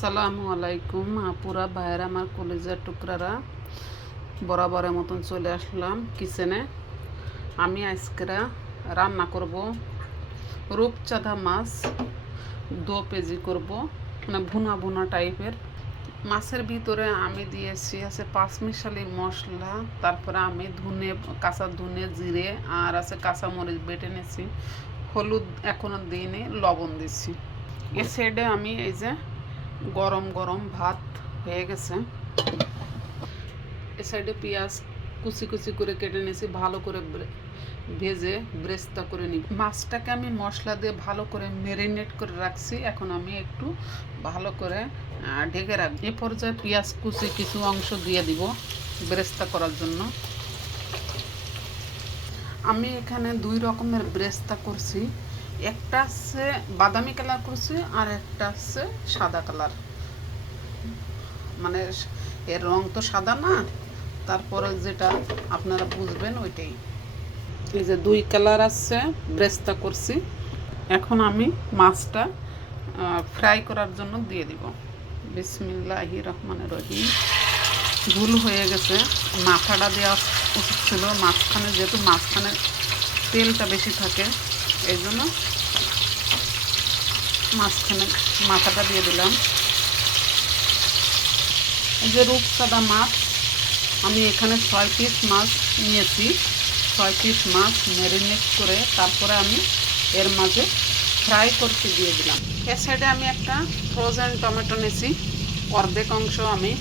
আসসালামু আলাইকুম আপুরা ভাইয়েরা, আমার কলিজার টুকরারা, বরাবরের মতন চলে আসলাম কিচেনে। আমি আজকে রান্না করব রূপচাঁদা মাছ। 2 কেজি করব, মানে ভুনা ভুনা টাইপের। মাছের ভিতরে আমি দিয়েছি আছে 5 মিশালি মশলা, তারপরে আমি কাঁচা ধনে, জিরে আর আছে কাঁচামরিচ বেটে নিয়েছি। হলুদ এখনও দিইনি, লবণ দিচ্ছি। এ সাইডে আমি এই যে গরম গরম ভাত হয়ে গেছে। এ সাইডে পেঁয়াজ কুচি কুচি করে কেটে নিয়েছি, ভালো করে ভেজে ব্রেস্তা করে নিই। মাছটাকে আমি মশলা দিয়ে ভালো করে ম্যারিনেট করে রাখছি। এখন আমি একটু ভালো করে ঢেকে রাখবো। এ পর্যায়ে পেঁয়াজ কুচি কিছু অংশ দিয়ে দিব ব্রেস্তা করার জন্য। আমি এখানে 2 রকমের ব্রেস্তা করছি। একটা আছে বাদামি কালার করছি, আর একটা আছে সাদা কালার। মানে এর রং তো সাদা না, তারপরে যেটা আপনারা বুঝবেন ওইটাই। এই যে 2 কালার আছে ব্রেস্তা করছি। এখন আমি মাছটা ফ্রাই করার জন্য দিয়ে দিব। বিসমিল্লাহির রহমানির রহিম। ভুল হয়ে গেছে, মাথাটা দেওয়া উচিত ছিল মাঝখানে, যেহেতু মাঝখানে তেলটা বেশি থাকে এই জন্য মাঝখানে মাথাটা দিয়ে দিলাম। এই যে রূপচাঁদা মাছ, আমি এখানে 6 পিস মাছ নিয়েছি। 6 পিস মাছ ম্যারিনেট করে তারপরে আমি এর মাঝে ফ্রাই করতে দিয়ে দিলাম। এর সাইডে আমি একটা ফ্রোজেন টমেটো নিয়েছি, অর্ধেক অংশ আমি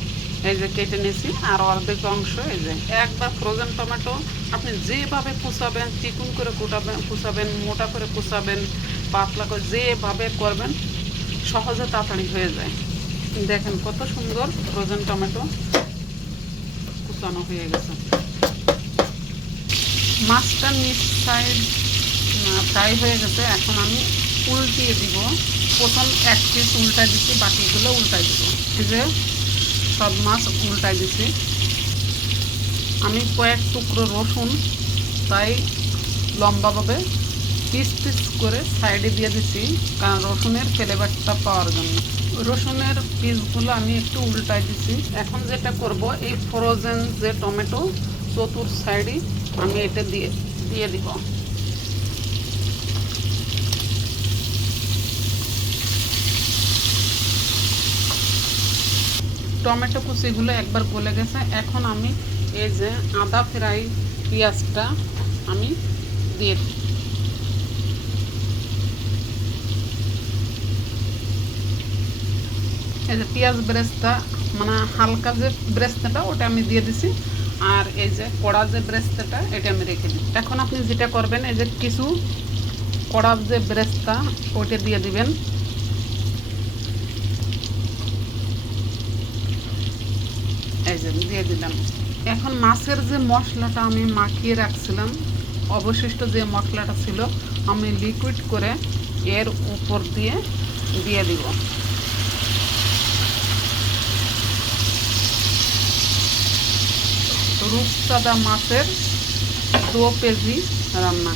এই যে কেটে নিয়েছি, আর অর্ধেক অংশ এই যে একবার ফ্রোজেন টমেটো আপনি যেভাবে কুচাবেন, চিকুন করে কুচাবেন, মোটা করে কুচাবেন, পাতলা করে যেভাবে করবেন সহজে তাড়াতাড়ি হয়ে যায়। দেখেন কত সুন্দর ফ্রোজেন টমেটো কুচানো হয়ে গেছে। মাছটা নিচ সাইড ফ্রাই হয়ে গেছে। এখন আমি উল্টিয়ে দিব। প্রথম 1 পিস উল্টাই দিচ্ছি, বাকিগুলো উল্টাই দিব। এই যে সব মাছ উল্টাই দিচ্ছি। আমি কয়েক টুকরো রসুন তাই লম্বাভাবে পিস পিস করে সাইডে দিয়ে দিচ্ছি, কারণ রসুনের ফ্লেভারটা পাওয়ার জন্য। রসুনের পিসগুলো আমি একটু উল্টাই দিচ্ছি। এখন যেটা করব, এই ফ্রোজেন যে টমেটো চতুর সাইডে আমি এটা দিয়ে দিব। টমেটো কুচিগুলো একবার গলে গেছে। এখন আমি এই যে আদা ফ্রাই পেঁয়াজটা আমি দিয়ে দিই। এই যে পেঁয়াজ ব্রেস্তা, মানে হালকা যে ব্রেস্তাটা ওটা আমি দিয়ে দিছি, আর এই যে কড়া যে ব্রেস্তাটা এটা আমি রেখে দিই। এখন আপনি যেটা করবেন, এই যে কিছু কড়া যে ব্রেস্তা ওটা দিয়ে দিবেন। এই যে দিয়ে দিলাম। এখন মাছের যে মশলাটা আমি মাখিয়ে রাখছিলাম, অবশিষ্ট যে মশলাটা ছিল, আমি লিকুইড করে এর উপর দিয়ে দিব। রূপচাঁদা মাছের 2 কেজি রান্না।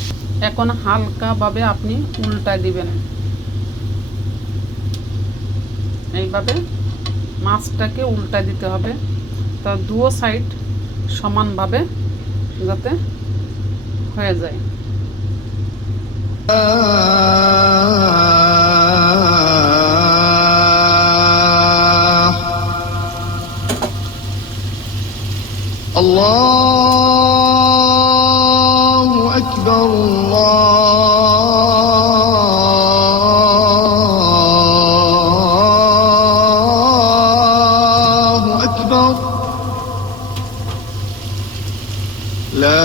এখন হালকাভাবে আপনি উল্টা দিবেন। এইভাবে মাছটাকে উল্টা দিতে হবে, তা 2 সাইড সমানভাবে যাতে হয়ে যায়। আল্লাহু আকবার, আল্লাহু আকবার, লা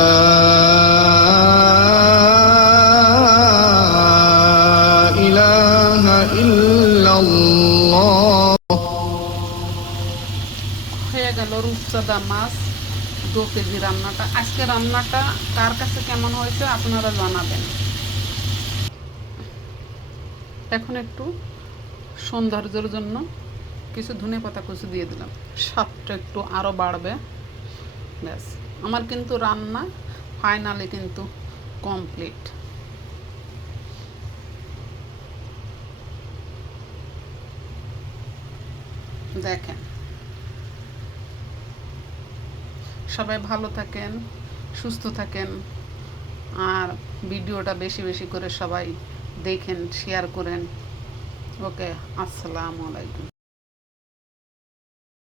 ইলাহা ইল্লাল্লাহ। হয়ে গেল রূপচাঁদা মাছ 2 কেজি রান্নাটা। আজকে রান্নাটা কার কাছে কেমন হয়েছে আপনারা জানাবেন। এখন একটু সৌন্দর্যের জন্য কিছু ধনেপাতা কুচি দিয়ে দিলাম, স্বাদটা একটু আরও বাড়বে। ব্যাস, আমার কিন্তু রান্না ফাইনালি কিন্তু কমপ্লিট। দেখেন, সবাই ভালো থাকেন, সুস্থ থাকেন, আর ভিডিওটা বেশি বেশি করে সবাই দেখেন, শেয়ার করেন। ওকে, আসসালামু আলাইকুম।